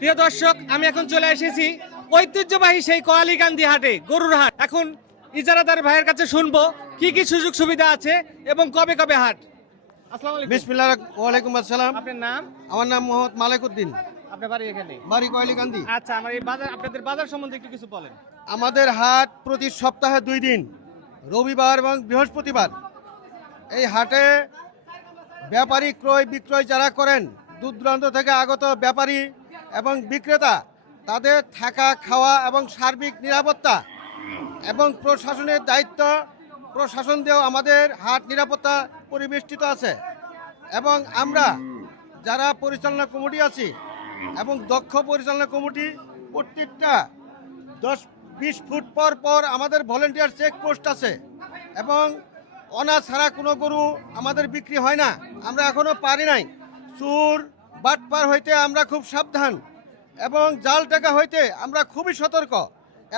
প্রিয় দর্শক, আমি এখন চলে এসেছি ঐতিহ্যবাহী সেই কোয়ালীকান্দি হাটে, গরুর হাট। এখন ইজারাদার ভাইয়ের কাছে শুনবো কি কি সুযোগ সুবিধা আছে এবং কবে কবে হাট। আসসালামু আলাইকুম। বিসমিল্লাহ, ওয়ালাইকুম আসসালাম। আপনার নাম? আমার নাম মোহাম্মদ মালেকুদ্দিন, আপনার বাড়ি এখানে? বাড়ি কোয়ালীকান্দি। আচ্ছা, আমার এই বাজার, আপনাদের বাজার সম্বন্ধে একটু কিছু বলেন। আমাদের হাট প্রতি সপ্তাহে 2 দিন, রবিবার এবং বৃহস্পতিবার। এই হাটে ব্যাপারী ক্রয় বিক্রয় যারা করেন, দূর দূরান্ত থেকে আগত ব্যাপারী এবং বিক্রেতা, তাদের থাকা খাওয়া এবং সার্বিক নিরাপত্তা এবং প্রশাসনের দায়িত্ব, প্রশাসন দিয়েও আমাদের হাট নিরাপত্তা পরিবেষ্টিত আছে। এবং আমরা যারা পরিচালনা কমিটি আছি এবং দক্ষ পরিচালনা কমিটি, প্রত্যেকটা 10-20 ফুট পর পর আমাদের ভলেন্টিয়ার চেক পোস্ট আছে এবং অনা ছাড়া কোনো গরু আমাদের বিক্রি হয় না। আমরা এখনও পারি নাই। চুর বাটপার হইতে আমরা খুব সাবধান এবং জাল টাকা হইতে আমরা খুবই সতর্ক।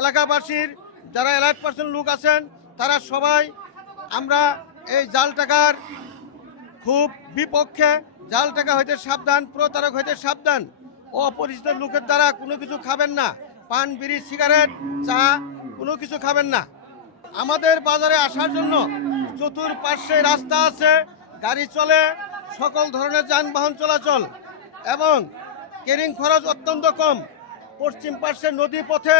এলাকাবাসীর যারা এলাইট পার্সন লোক আছেন, তারা সবাই আমরা এই জাল টাকার খুব বিপক্ষে। জাল টাকা হইতে সাবধান, প্রতারক হইতে সাবধান। ও অপরিচিত লোকের দ্বারা কোনো কিছু খাবেন না। পান, বিড়ি, সিগারেট, চা কোনো কিছু খাবেন না। আমাদের বাজারে আসার জন্য চতুর্পার্শ্বে রাস্তা আছে, গাড়ি চলে, সকল ধরনের যানবাহন চলাচল এবং কেরিং খরচ অত্যন্ত কম। পশ্চিম পার্শ্বে নদী পথে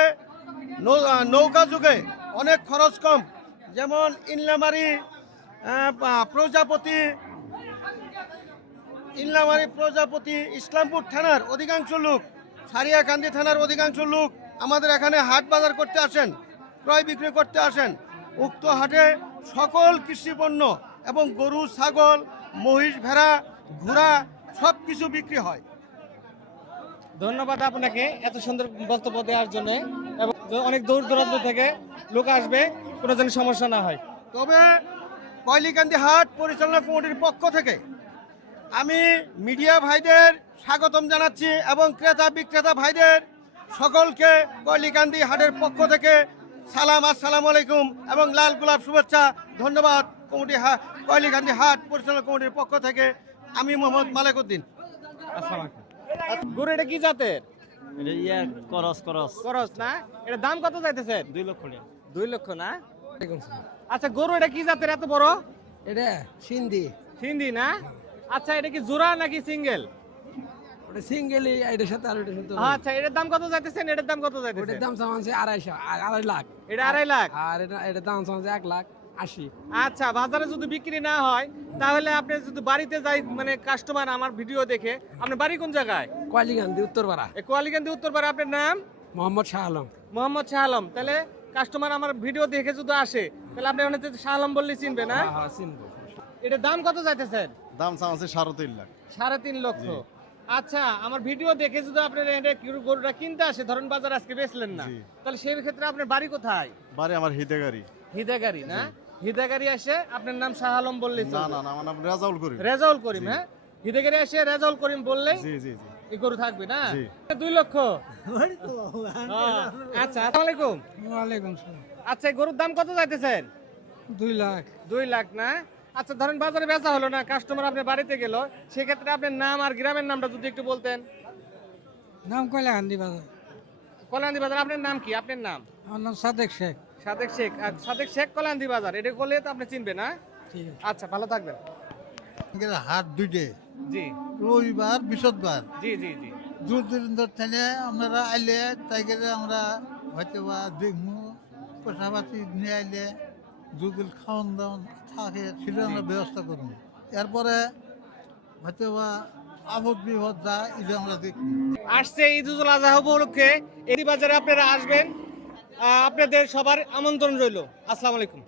নৌকা যুগে অনেক খরচ কম। যেমন ইনলামারি, প্রজাপতি, ইসলামপুর থানার অধিকাংশ লোক, সারিয়াকান্দি থানার অধিকাংশ লোক আমাদের এখানে হাট বাজার করতে আসেন, ক্রয় বিক্রয় করতে আসেন। উক্ত হাটে সকল কৃষিপণ্য এবং গরু, ছাগল, মহিষ, ভেড়া, ঘোড়া সব কিছু বিক্রি হয়। ধন্যবাদ আপনাকে এত সুন্দর বক্তব্য দেওয়ার জন্য। এবং অনেক দূর দূরান্ত থেকে লোক আসবে, কোনো যেন সমস্যা না হয়। তবে কোয়ালীকান্দি হাট পরিচালনা কমিটির পক্ষ থেকে আমি মিডিয়া ভাইদের স্বাগতম জানাচ্ছি এবং ক্রেতা বিক্রেতা ভাইদের সকলকে কোয়ালীকান্দি হাটের পক্ষ থেকে সালাম, আসসালামু আলাইকুম এবং লাল গোলাপ শুভেচ্ছা, ধন্যবাদ। কোয়ালীকান্দি হাট পরিচালনা কমিটির পক্ষ থেকে আমি মোহাম্মদ মালেকুদ্দিন। আসসালামু আলাইকুম। গরু এটা কি জাতের? করস না? এটা দাম কত চাইতেছেন? 2 লক্ষ। 2 লক্ষ না? আচ্ছা, গরু এটা কি জাতের এত বড়? এটা সিন্ধি। সিন্ধি না? আচ্ছা, এটা কি জোড়া নাকি সিঙ্গেল? ওটা সিঙ্গেলই, এটার সাথে আর এটার সাথে। আচ্ছা, এটার দাম কত চাইতেছেন? এটার দাম কত চাইতেছেন? ওটার দাম চাওয়া হচ্ছে 2.5 লাখ। এটা 2.5 লাখ? আর এটার দাম চাওয়া হচ্ছে 1,80,000। আচ্ছা, বাজারে যদি বিক্রি না হয় তাহলে আপনি যদি বাড়িতে যাই, মানে কাস্টমার আমার ভিডিও দেখে, আপনার বাড়ি কোন জায়গায়? কোয়ালীকান্দি, উত্তরপাড়া। এই কোয়ালীকান্দি উত্তরপাড়া। আপনার নাম? মোহাম্মদ শাহ আলম। মোহাম্মদ শাহ আলম। তাহলে কাস্টমার আমার ভিডিও দেখে যদি আসে, তাহলে আপনি ওনাকে শাহ আলম বললে চিনবে না? হ্যাঁ, চিনবো। এটার দাম কত চাইতেছেন? দাম চাচ্ছে 3.5 লাখ। 3.5 লক্ষ। আচ্ছা, আমার ভিডিও দেখে যদি আপনার গরুটা কিনতে আসে, ধরেন বাজার আজকে বেচলেন না, তাহলে সেই ক্ষেত্রে আপনার বাড়ি কোথায়? বাড়ি আমার হিদেগাড়ি। হিদাগাড়ি না? হিদাগাড়ি আসে আপনার নাম শাহ আলম বললেই না চলবে? না না, আমার নাম রেজাউল করিম। রেজাউল করিম। হ্যাঁ, হিদাগাড়ি আসে রেজাউল করিম বললেই জি জি জি। এই গরু থাকবে না? জি। 2 লক্ষ। আচ্ছা, আসসালামু আলাইকুম। ওয়ালাইকুম সালাম। আচ্ছা, এই গরুর দাম কত চাইতেছেন? 2 লাখ। 2 লাখ না? আচ্ছা, ধরেন বাজারে বেচা হলো না, কাস্টমার আপনার বাড়িতে গেল, সেক্ষেত্রে আপনার নাম আর গ্রামের নামটা যদি একটু বলতেন। নাম কোয়ালীকান্দি বাজার। কল্যাণী বাজার। আপনার নাম কি? আপনার নাম? আমার নাম সাদেক শেখ। সাদেক শেখ। আর সাদেক শেখ, কল্যাণী বাজার। এটা করলে তো আপনি চিনবেন না? ঠিক আছে। আচ্ছা, ভালো থাকবেন। হাট 2টে, জি রবিবার, বৃহস্পতিবার। জি জি জি। দূর দূরান্ত থেকে আপনারা আইলে তাই আমরা হয়তো বা দেখবো, পয়সাপাতি নিয়ে আইলে যদি খাওয়ান দাওয়ান থাকে সেটা আমরা ব্যবস্থা করবো। এরপরে হয়তো বা আপদ বিপদ যা এটা আমরা দেখবো। আসছে ঈদুল আজহা উপলক্ষে এই বাজারে আপনারা আসবেন। আপনাদের সবার আমন্ত্রণ রইল। আসসালামু আলাইকুম।